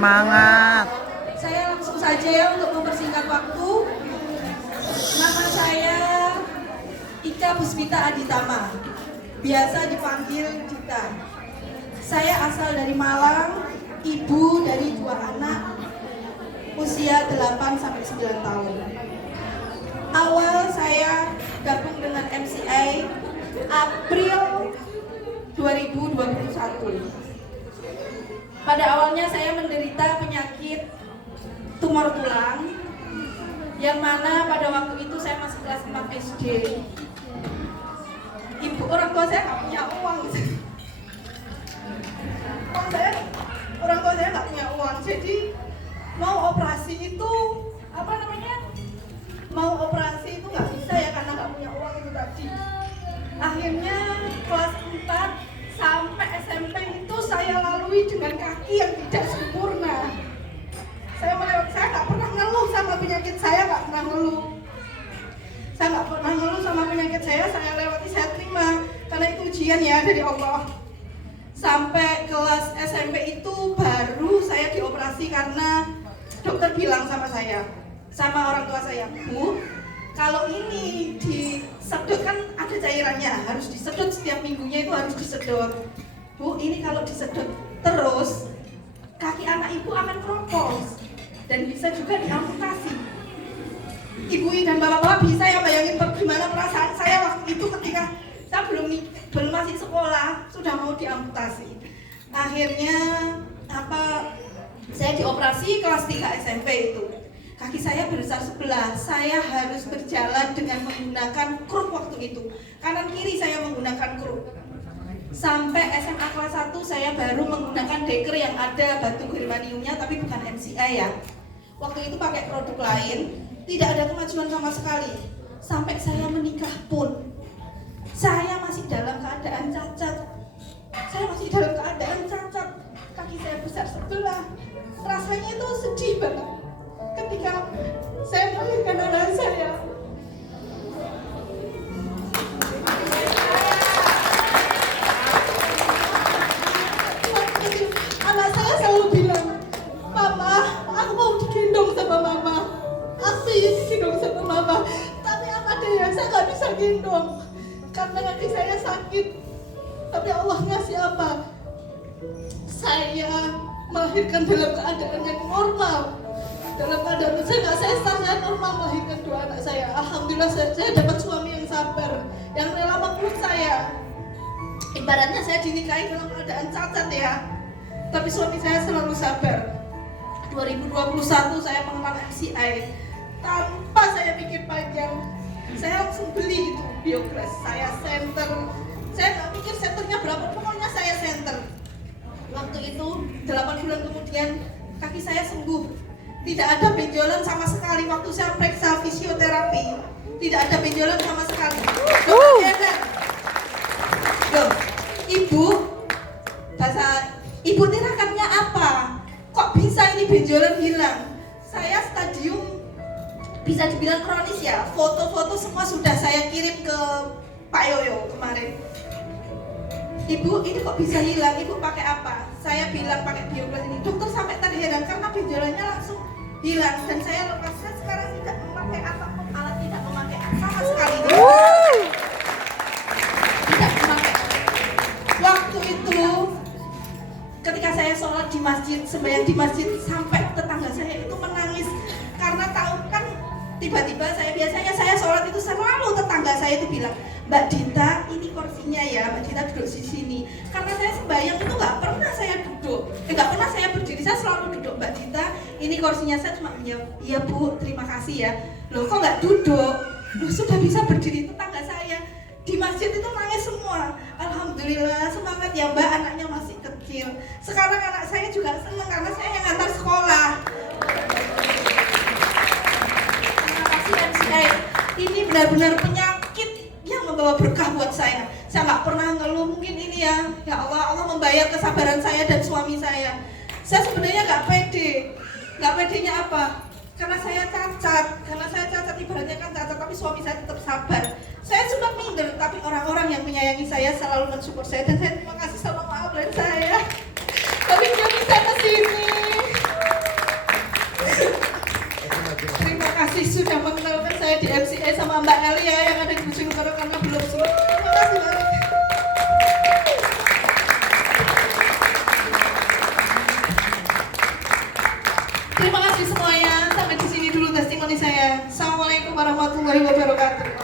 Semangat. Saya langsung saja ya untuk mempersingkat waktu. Nama saya Ika Puspita Aditama, biasa dipanggil Dita. Saya asal dari Malang, ibu dari 2 anak, usia 8-9 tahun. Awal saya gabung dengan MCI April 2021. Pada awalnya saya menderita penyakit tumor tulang, yang mana pada waktu itu saya masih kelas 4 SD. Orang tua saya nggak punya uang. Orang tua saya nggak punya uang, jadi mau operasi itu mau operasi itu nggak bisa ya karena nggak punya uang itu tadi. Akhirnya kelas 4 sampai SMP itu saya lalui dengan kaki yang tidak sempurna. Saya nggak pernah ngeluh sama penyakit saya, nggak pernah ngeluh. Saya nggak pernah ngeluh sama penyakit saya lewati, saya terima karena itu ujian ya dari Allah. Sampai kelas SMP itu baru saya dioperasi karena dokter bilang sama saya, sama orang tua saya, Bu, kalau ini disedot kan ada cairannya, harus disedot setiap minggunya itu harus disedot. Bu, ini kalau disedot terus kaki anak ibu akan keropos dan bisa juga diamputasi. Ibu dan bapak-bapak bisa ya bayangin bagaimana perasaan saya waktu itu ketika saya belum masih sekolah sudah mau diamputasi. Akhirnya saya dioperasi kelas 3 SMP itu. Kaki saya besar sebelah, saya harus berjalan dengan menggunakan kruk waktu itu. Kanan kiri saya menggunakan kruk. Sampai SMA kelas 1 saya baru menggunakan deker yang ada batu germaniumnya tapi bukan MCI ya. Waktu itu pakai produk lain, tidak ada kemajuan sama sekali. Sampai saya menikah pun, saya masih dalam keadaan cacat. Kaki saya besar sebelah. Rasanya itu sedih banget ketika saya melahirkan anak saya. Anak saya selalu bilang, Mama, aku mau digendong sama Mama. Aku ingin digendong sama Mama. Tapi apa daya, saya nggak bisa gendong karena kaki saya sakit. Tapi Allah ngasih apa? Saya melahirkan dalam keadaan yang normal. Dalam keadaan saya sesar, saya normal melahirkan 2 anak saya. Alhamdulillah saya dapat suami yang sabar, yang rela memeluk saya. Ibaratnya saya dinikahi dalam keadaan cacat ya, tapi suami saya selalu sabar. 2021 saya mengenal MCI tanpa saya pikir panjang. Saya langsung beli itu Biogras, saya center. Saya nggak mikir senternya berapa, pokoknya saya center. Waktu itu 8 bulan kemudian kaki saya sembuh. Tidak ada benjolan sama sekali. Waktu saya periksa fisioterapi, tidak ada benjolan sama sekali. Loh, ibu tirakannya apa? Kok bisa ini benjolan hilang? Saya stadium bisa dibilang kronis ya. Foto-foto semua sudah saya kirim ke Pak Yoyo kemarin. Ibu, ini kok bisa hilang? Ibu pakai apa? Saya bilang pakai Bioglas ini. Dokter sampai terheran karena benjolannya langsung hilang. Dan saya lepasnya sekarang tidak memakai apapun alat, tidak memakai sama sekali. Tidak memakai. Waktu itu, ketika saya sholat di masjid, sembahyang di masjid, sampai tetangga saya itu menangis karena tahu kan tiba-tiba biasanya saya sholat itu selalu tetangga saya itu bilang, Mbak Dita, ini kursinya ya, Mbak Dita duduk di sini. Karena saya sembahyang itu nggak pernah saya duduk, nggak pernah saya berdiri, saya selalu duduk. Mbak Dita, ini kursinya. Saya cuma iya Bu, terima kasih ya. Loh kok nggak duduk? Loh sudah bisa berdiri. Tetangga saya di masjid itu nangis semua. Alhamdulillah, semangat ya Mbak, anaknya masih kecil. Sekarang anak saya juga senang karena saya yang antar sekolah. Terima kasih MCI. Ini benar-benar penyakit yang membawa berkah buat saya. Saya nggak pernah ngeluh. Mungkin ini ya Allah membayar kesabaran saya dan suami saya. Saya sebenarnya nggak pede. Nggak pedenya apa? Karena saya cacat, ibaratnya kan cacat, tapi suami saya tetap sabar. Saya sudah minder, tapi orang-orang yang menyayangi saya selalu mensupport saya. Dan saya terima kasih sama maaf dan saya. Tapi dia bisa kesini. kasih sudah mengenalkan saya di MCA sama Mbak Elia yang ada di Bojonegoro karena belum sempat. Terima kasih banyak. Terima kasih semuanya. Sampai di sini dulu testimoni saya. Assalamualaikum warahmatullahi wabarakatuh.